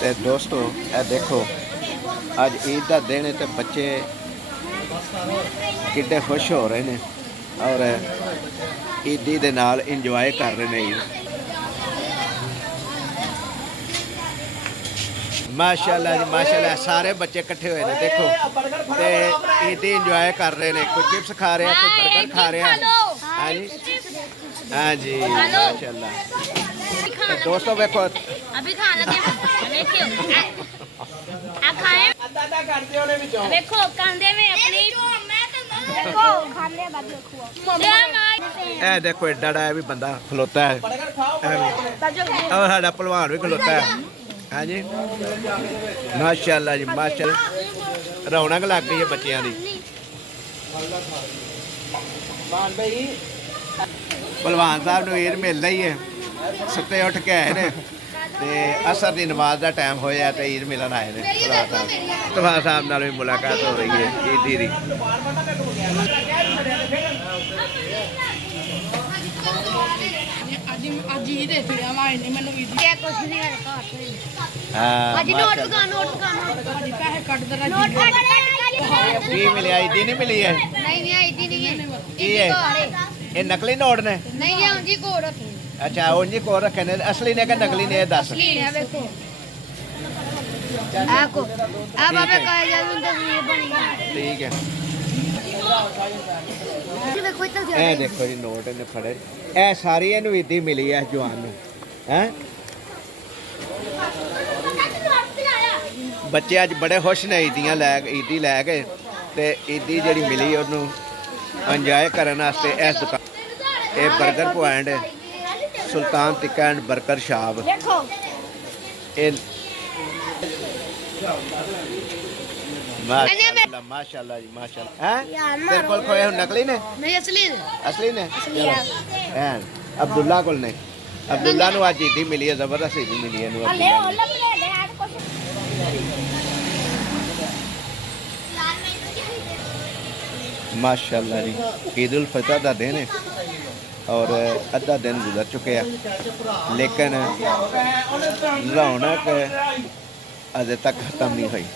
ते दोस्तों ये देखो अज ईद का दिन है तो बच्चे किड्डे खुश हो रहे हैं और ईदी दे नाल इंजॉय कर रहे हैं। ईद माशाल्लाह जी माशाल्लाह सारे बच्चे इकट्ठे हुए हैं देखो ते ईदी इंजॉय कर रहे हैं। कोई चिप्स खा रहे हैं, कोई बर्गर खा रहे हैं। हाँ जी हाँ जी माशाल्लाह। तो दोस्तों देखो अभी खाने लगे देखियो आ खाए देखो कांदे में अपनी देखो खाने बाद देखो ए देखो एडा भी बंदा खलोता है और साडा पहलवान भी खलोता है। हाँ जी माशाल्लाह जी माशाल्लाह रौनक लग गई है बच्चों की। पहलवान साहब ने ईद मिलना ही है सुते उठ के आए ने ते असर की नमाज का टाइम होया तो ईद मिलन आए ने। पहलवान साहब नाल भी मुलाकात हो रही है ईदी दी। की मिले ईदी नहीं मिली है? ये नकली नोट ने? अच्छा उंजी को रखे ने असली ने कि नकली ने? दस ठीक है। ए देखो जी नोट इन्हें फड़े ए सारी इन्हू ईदी मिली है जवान नू हैं। बच्चे अज बड़े खुश ने ईदियां ईदी लै गए ते ईदी जिहड़ी मिली उन्हू इंजॉय करने वास्ते इस दुकान ये burger point Sultan tikka and burger shop माशाल्लाह माशाल्लाह जी माशाल्लाह। हैं तेरे कोल खोए नकली ने? नहीं असली ने। हैं अब्दुल्ला कोल ने। अब्दुल्ला नु आज ईदी मिली है जबरदस्त ईदी मिली है। माशाल्लाह जी ईद उल फितर का दिन है और अद्धा दिन गुजर चुके हैं लेकिन रौनक अजे तक खत्म नहीं हुई।